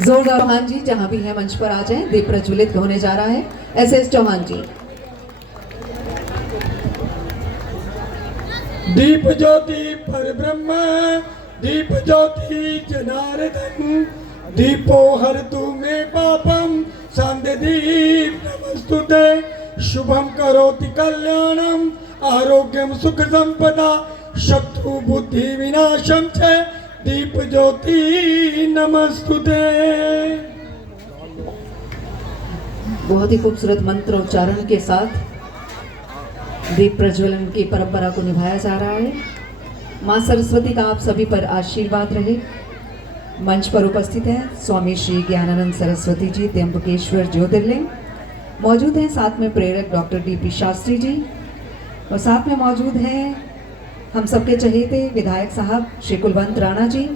जोरदार चौहान जी जहां भी है मंच पर आ जाएं। दीप प्रज्वलित होने जा रहा है। एसएस चौहान जी। दीप ज्योति पर ब्रह्म, दीप ज्योति जनार्दन, दीपो हरतु मे पापम, सांध्य दीप नमस्तुते, शुभम करोति कल्याणम, आरोग्यम सुख संपदा, शत्रु बुद्धि विनाशम च, दीप ज्योति नमस्तुते। बहुत ही खूबसूरत मंत्र उच्चारण के साथ दीप प्रज्वलन की परंपरा को निभाया जा रहा है। मां सरस्वती का आप सभी पर आशीर्वाद रहे। मंच पर उपस्थित हैं स्वामी श्री ज्ञानानंद सरस्वती जी त्र्यंबकेश्वर ज्योतिर्लिंग मौजूद हैं। साथ में प्रेरक डॉक्टर डीपी शास्त्री जी और साथ में मौजूद हैं हम सबके चहेते विधायक साहब श्री कुलवंत राणा जी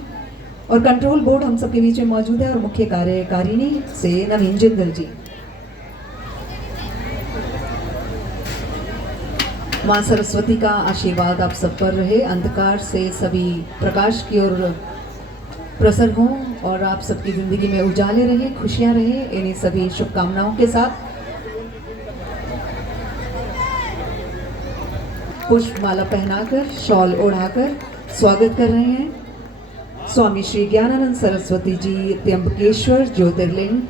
और कंट्रोल बोर्ड हम सबके बीच में मौजूद है और मुख्य कार्यकारिणी से नवीन जिंदल जी। मां सरस्वती का आशीर्वाद आप सब पर रहे। अंधकार से सभी प्रकाश की ओर प्रसर हों और आप सबकी जिंदगी में उजाले रहे, खुशियां रहे। इन्हीं सभी शुभकामनाओं के साथ पुष्प माला पहनाकर शॉल ओढ़ाकर स्वागत कर रहे हैं स्वामी श्री ज्ञानानंद सरस्वती जी त्र्यंबकेश्वर ज्योतिर्लिंग।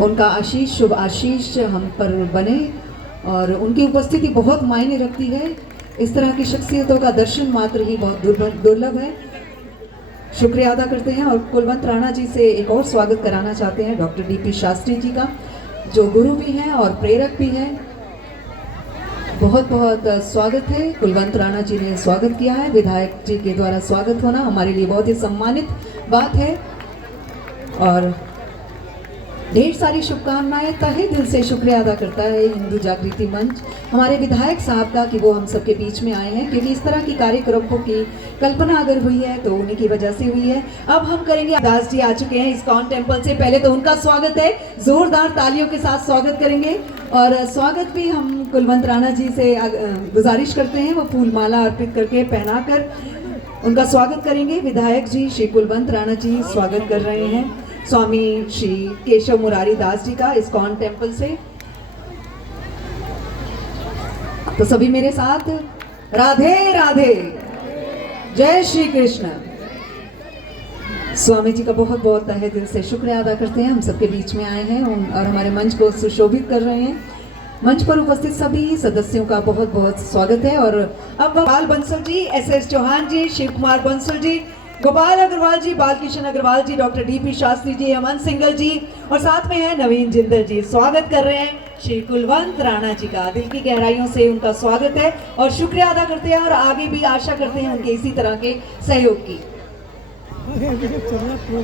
उनका आशीष शुभ आशीष हम पर बने और उनकी उपस्थिति बहुत मायने रखती है। इस तरह की शख्सियतों का दर्शन मात्र ही बहुत दुर्लभ है। शुक्रिया अदा करते हैं और कुलवंत राणा जी से एक और स्वागत कराना चाहते हैं डॉक्टर डीपी शास्त्री जी का, जो गुरु भी हैं और प्रेरक भी हैं। बहुत बहुत स्वागत है। कुलवंत राणा जी ने स्वागत किया है। विधायक जी के द्वारा स्वागत होना हमारे लिए बहुत ही सम्मानित बात है और ढेर सारी शुभकामनाएं। तहे दिल से शुक्रिया अदा करता है हिंदू जागृति मंच हमारे विधायक साहब का कि वो हम सबके बीच में आए हैं, क्योंकि इस तरह की कार्यक्रमों की कल्पना अगर हुई है तो उन्हीं की वजह से हुई है। अब हम करेंगे, दास जी आ चुके हैं इस्कॉन टेम्पल से, पहले तो उनका स्वागत है, जोरदार तालियों के साथ स्वागत करेंगे। और स्वागत भी हम कुलवंत राणा जी से गुजारिश करते हैं वो फूल माला अर्पित करके पहनाकर उनका स्वागत करेंगे। विधायक जी श्री कुलवंत राणा जी स्वागत कर रहे हैं स्वामी श्री केशव मुरारी दास जी का इस्कॉन टेम्पल से। तो सभी मेरे साथ राधे राधे, जय श्री कृष्ण। स्वामी जी का बहुत बहुत तहे दिल से शुक्रिया अदा करते हैं, हम सबके बीच में आए हैं और हमारे मंच को सुशोभित कर रहे हैं। मंच पर उपस्थित सभी सदस्यों का बहुत बहुत स्वागत है। और अब गोपाल बंसल जी, एसएस चौहान जी, शिव कुमार बंसल जी, गोपाल अग्रवाल जी, बालकिशन अग्रवाल जी, डॉक्टर डीपी शास्त्री जी, अमन सिंगल जी और साथ में है नवीन जिंदल जी स्वागत कर रहे हैं श्री कुलवंत राणा जी का। दिल की गहराइयों से उनका स्वागत है और शुक्रिया अदा करते हैं और आगे भी आशा करते हैं उनके इसी तरह के सहयोग की।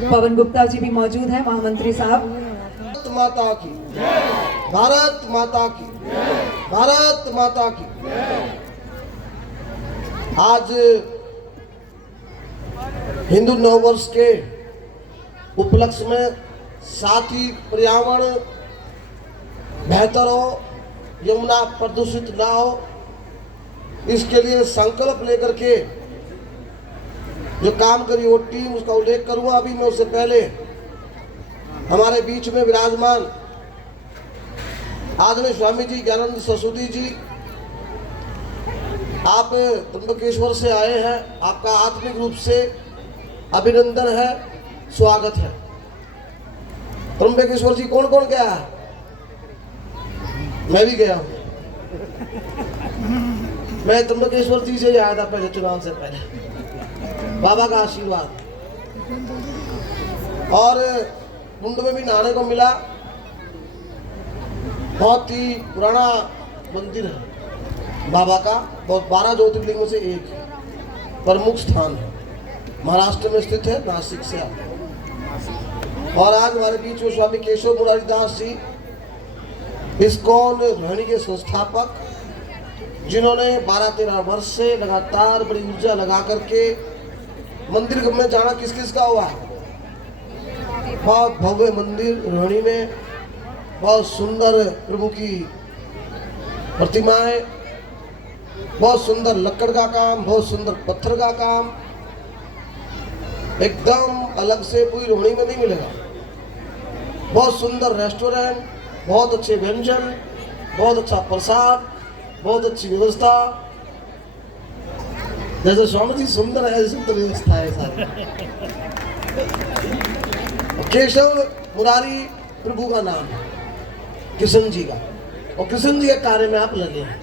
पवन गुप्ता जी भी मौजूद है, महामंत्री साहब। भारत माता की, भारत माता की, भारत माता की। आज हिंदू नववर्ष के उपलक्ष्य में साथ ही पर्यावरण बेहतर हो, यमुना प्रदूषित ना हो, इसके लिए संकल्प लेकर के जो काम करी वो टीम, उसका उल्लेख करूंगा। अभी मैं उससे पहले हमारे बीच में विराजमान आदरणीय स्वामी जी ज्ञानानंद सरस्वती जी, आप त्र्यंबकेश्वर से आए हैं, आपका आत्मिक रूप से अभिनंदन है, स्वागत है। त्र्यंबकेश्वर जी कौन कौन गया है? मैं भी गया हूं। मैं त्र्यंबकेश्वर जी से आया था पहले, चुनाव से पहले, बाबा का आशीर्वाद। और कुंड में भी नहाने को मिला। बहुत ही पुराना मंदिर है बाबा का, बहुत 12 ज्योतिर्लिंग में से एक है, प्रमुख स्थान है, महाराष्ट्र में स्थित है, नासिक से आते हैं। और आज हमारे बीच में स्वामी केशव मुरारी दास जी, इस्कॉन रोहिणी के संस्थापक, जिन्होंने 12-13 वर्ष से लगातार बड़ी ऊर्जा लगा करके मंदिर में जाना किस किस का हुआ है। बहुत भव्य मंदिर रोहिणी में, बहुत सुंदर प्रभु की प्रतिमाएं, बहुत सुंदर लकड़ का काम, बहुत सुंदर पत्थर का काम, एकदम अलग से पूरी रोहिणी में नहीं मिलेगा। बहुत सुंदर रेस्टोरेंट, बहुत अच्छे व्यंजन, बहुत अच्छा प्रसाद, बहुत अच्छी व्यवस्था। जैसे स्वामी जी सुंदर है ऐसी तो व्यवस्था है सारी। केशव मुरारी प्रभु का नाम है, कृष्ण जी का, और कृष्ण जी के कार्य में आप लगे हैं।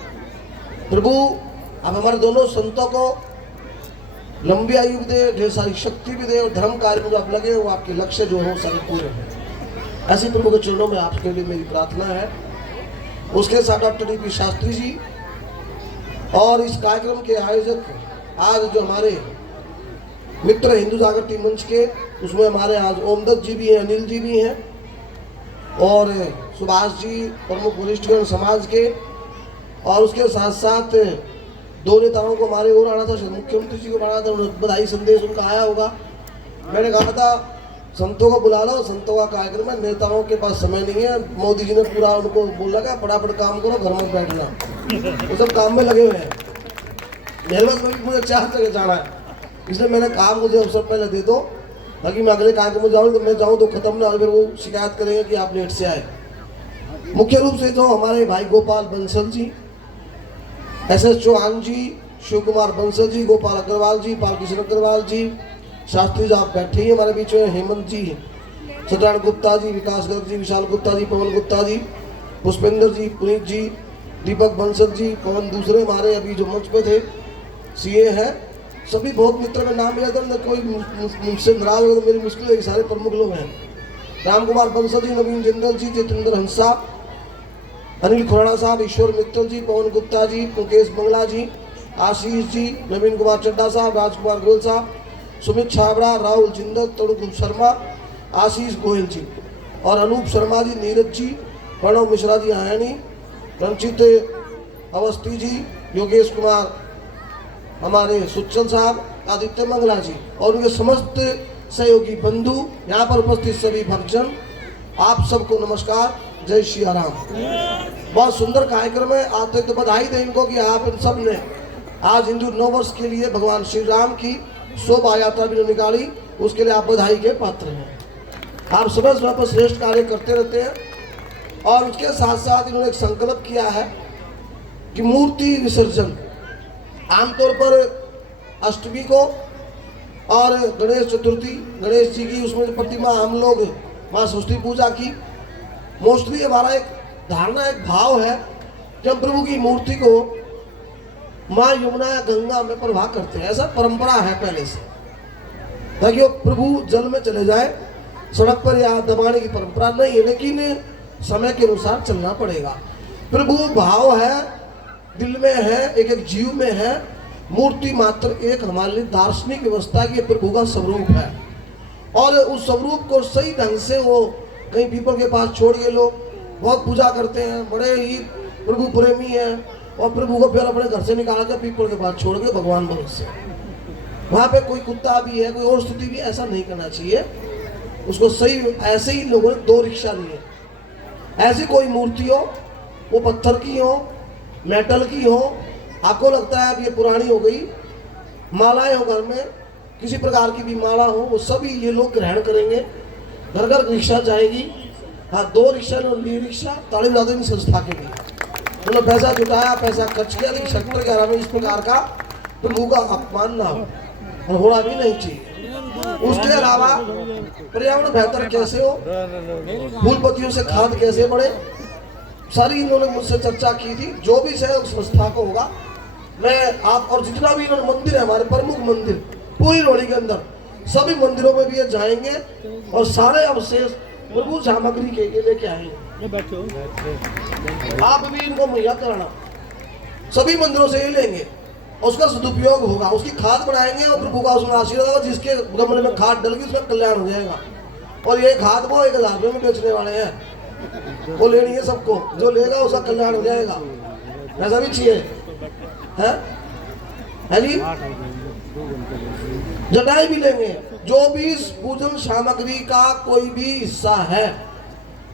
प्रभु आप हमारे दोनों संतों को लंबी आयु भी दे, ढेर सारी शक्ति भी दे, और धर्म कार्य में जो आप लगे वो आपके लक्ष्य जो हो सारे पूरे हो। ऐसी प्रभु के चरणों में आपके लिए मेरी प्रार्थना है। उसके साथ doctor D P Shastri ji और इस कार्यक्रम के आयोजक आज जो हमारे मित्र हिंदू जागृति मंच के, उसमें हमारे आज ओमदत्त जी भी हैं, अनिल जी भी हैं, और सुभाष जी प्रमुख वरिष्ठगण समाज के, और उसके साथ साथ दो नेताओं को हमारे और आना था, मुख्यमंत्री जी को आना था, बधाई संदेश उनका आया होगा। मैंने कहा था संतों को बुला लो, संतों का कार्यक्रम है, नेताओं के पास समय नहीं है। मोदी जी ने पूरा उनको बोला कि फटाफट काम करो, घर में बैठना, वो सब काम में लगे हुए हैं। मेरे पास मुझे 4 जगह जाना है, इसलिए मैंने कहा मुझे अवसर पहले दे दो ताकि मैं अगले कार्यक्रम में जाऊँ, तो मैं जाऊँ तो खत्म ना हो, फिर वो शिकायत करेंगे कि आप लेट से आए। मुख्य रूप से जो हमारे भाई गोपाल बंसल जी, SS चौहान जी, शिव कुमार बंसल जी, गोपाल अग्रवाल जी, पाल किशन अग्रवाल जी, शास्त्री जी आप बैठे ही हमारे बीच में, हेमंत जी, सत्यनारायण गुप्ता जी, विकास गर्ग जी, विशाल गुप्ता जी, पवन गुप्ता जी, पुष्पेंद्र जी, पुनीत जी, दीपक बंसल जी, पवन दूसरे हमारे अभी जो मंच पे थे CA है, सभी बहुत मित्र में नाम लिया था, कोई मुझसे नाराज होगा तो मेरी मुश्किल है, सारे प्रमुख लोग हैं। राम कुमार बंसल जी, नवीन जिंदल जी, जितेंद्र हंसा, अनिल खुराना साहब, ईश्वर मित्तल जी, पवन गुप्ता जी, मुकेश बंगला जी, आशीष जी, नवीन कुमार चड्डा साहब, राजकुमार गोयल साहब, सुमित छाबड़ा, राहुल जिंदल, तरुण शर्मा, आशीष गोयल जी, और अनूप शर्मा जी, नीरज जी, प्रणव मिश्रा जी, आयनी, रंचित अवस्थी जी, योगेश कुमार, हमारे सुचल साहब, आदित्य मंगला जी, और उनके समस्त सहयोगी बंधु, यहाँ पर उपस्थित सभी भक्तजन, आप सबको नमस्कार, जय श्री राम। बहुत सुंदर कार्यक्रम है। आते तो बधाई दें इनको कि आप इन सब ने आज हिंदू नव वर्ष के लिए भगवान श्री राम की शोभा यात्रा भी निकाली, उसके लिए आप बधाई के पात्र हैं। आप समय समय पर श्रेष्ठ कार्य करते रहते हैं, और उसके साथ साथ इन्होंने एक संकल्प किया है कि मूर्ति विसर्जन आमतौर पर अष्टमी को और गणेश चतुर्थी, गणेश जी की उसमें प्रतिमा हम लोग माँ सरस्वती पूजा की, मोस्टली हमारा एक धारणा, एक भाव है कि हम प्रभु की मूर्ति को माँ यमुना या गंगा में प्रवाह करते हैं, ऐसा परंपरा है पहले से, ताकि वो प्रभु जल में चले जाए। सड़क पर या दबाने की परंपरा नहीं है, लेकिन समय के अनुसार चलना पड़ेगा। प्रभु भाव है, दिल में है, एक एक जीव में है। मूर्ति मात्र एक हमारे लिए दार्शनिक व्यवस्था की प्रभु का स्वरूप है, और उस स्वरूप को सही ढंग से वो कहीं पीपल के पास छोड़ के लोग बहुत पूजा करते हैं, बड़े ही प्रभु प्रेमी हैं, और प्रभु को फिर अपने घर से निकाल कर पीपल के पास छोड़ के भगवान भरोसे वहाँ पे कोई कुत्ता भी है, कोई और स्थिति भी, ऐसा नहीं करना चाहिए उसको। सही ऐसे ही लोगों ने 2 रिक्शा लिए, ऐसी कोई मूर्ति हो, वो पत्थर की हो, मेटल की हो, आपको लगता है अब ये पुरानी हो गई, मालाएं हो घर में, किसी प्रकार की भी माला हो, वो सभी ये लोग ग्रहण करेंगे। घर घर रिक्शा जाएगी। हाँ, 2 रिक्शा ली, रिक्शा ताली बजा देंगे संस्था के लिए, उन्होंने पैसा जुटाया, पैसा खर्च किया, लेकिन शंकर के आराम में इस प्रकार का प्रभु का अपमान ना हो, और होना भी नहीं चाहिए। उसके अलावा पर्यावरण बेहतर कैसे हो, फूल पत्तियों से खाद कैसे बढ़े, सारी इन्होंने मुझसे चर्चा की थी। जो भी सहयोग संस्था को होगा, मैं आप, और जितना भी इन्होंने मंदिर है, हमारे प्रमुख मंदिर पूरी रोड़ी के अंदर, सभी मंदिरों में भी ये जाएंगे और सारे अवशेष प्रभु सामग्री के लेके आएंगे। आप भी इनको मुहैया कराना, सभी मंदिरों से ये लेंगे, उसका सदुपयोग होगा, उसकी खाद बनाएंगे, और प्रभु का उसमें आशीर्वाद होगा। जिसके गमले में खाद डल गई उसका कल्याण हो जाएगा। और ये खाद वो 1000 रुपये में बेचने वाले हैं, वो लेनी है सबको, जो लेगा उसका कल्याण हो जाएगा। ऐसा भी चाहिए है जी। जटाई भी लेंगे, जो भी पूजन सामग्री का कोई भी हिस्सा है,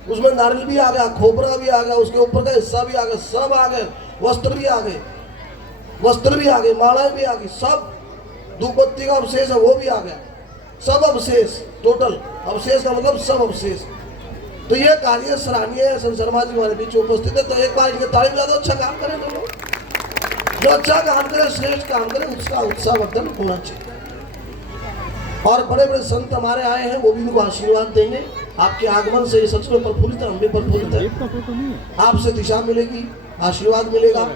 उसमें नारियल भी आ गया, खोपरा भी आ गया, उसके ऊपर का हिस्सा भी आ गया, सब आ गए, वस्त्र भी आ गए, मालाएं भी आ गई, सब धूपबत्ती का अवशेष है वो भी आ गया, सब अवशेष, टोटल अवशेष का मतलब सब अवशेष। तो ये कार्य सराहनीय है। संत शर्मा जी हमारे बीच उपस्थित है, तो एक बार इनके ताली बजा दो। अच्छा काम करें लोग, जो अच्छा काम करे, श्रेष्ठ काम करे, उसका उत्साहवर्धन होना चाहिए। और बड़े बड़े संत हमारे आए हैं, वो भी उनको आशीर्वाद देंगे। आपके आगमन से ये सच में प्रफुल्लित है, हम भी प्रफुल्लित है। आपसे दिशा मिलेगी, आशीर्वाद मिलेगा,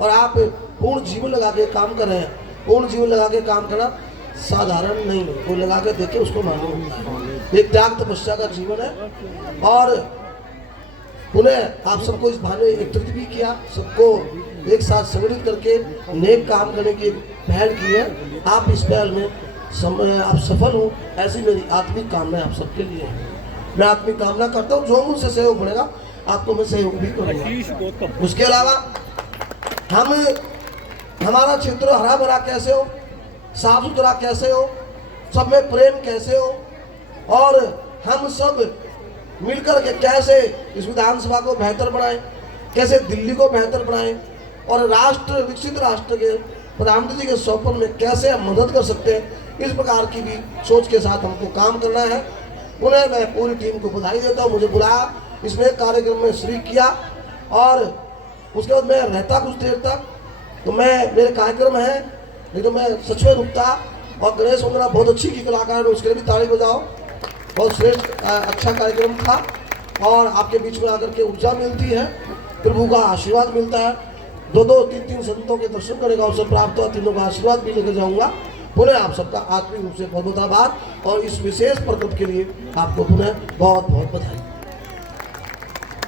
और आप पूर्ण जीवन लगा के काम कर रहे हैं। पूर्ण जीवन लगा के काम करना साधारण नहीं है, वो लगा के देखे उसको मालूम होता है। एक त्याग तपस्या का जीवन है। और पुनः आप सबको इस बहाने एकत्रित भी किया, सबको एक साथ संगठित करके नेक काम करने की पहल की है। आप इस पहल में आप सफल हो, ऐसी मेरी आत्मिक कामना आप सबके लिए है। मैं आत्मिक कामना करता हूँ, जो मुझसे सहयोग बढ़ेगा आपको मैं सहयोग भी करूँगा। उसके अलावा हमारा क्षेत्र हरा भरा कैसे हो, साफ सुथरा कैसे हो, सब में प्रेम कैसे हो, और हम सब मिलकर के कैसे इस विधानसभा को बेहतर बनाएं, कैसे दिल्ली को बेहतर बनाएं, और राष्ट्र विकसित राष्ट्र के प्रधानमंत्री के स्वप्न में कैसे हम मदद कर सकते हैं, इस प्रकार की भी सोच के साथ हमको काम करना है। पुनः मैं पूरी टीम को बधाई देता हूँ। मुझे बुलाया, इसमें कार्यक्रम में शरीक किया, और उसके बाद मैं रहता कुछ देर तक, तो मैं मेरे कार्यक्रम है, नहीं तो मैं सच में रुकता। और गणेश वंदना बहुत अच्छी की कलाकार है, उसके लिए भी ताली बजाओ। बहुत श्रेष्ठ अच्छा कार्यक्रम था, और आपके बीच में आकर के ऊर्जा मिलती है, प्रभु का आशीर्वाद मिलता है। दो तीन संतों के दर्शन करने का अवसर प्राप्त हुआ, तीनों का आशीर्वाद भी लेकर जाऊंगा। पुनः आप सबका आत्मिक रूप से बहुत बहुत आभार, और इस विशेष प्रकट के लिए आपको पुनः बहुत बहुत बधाई।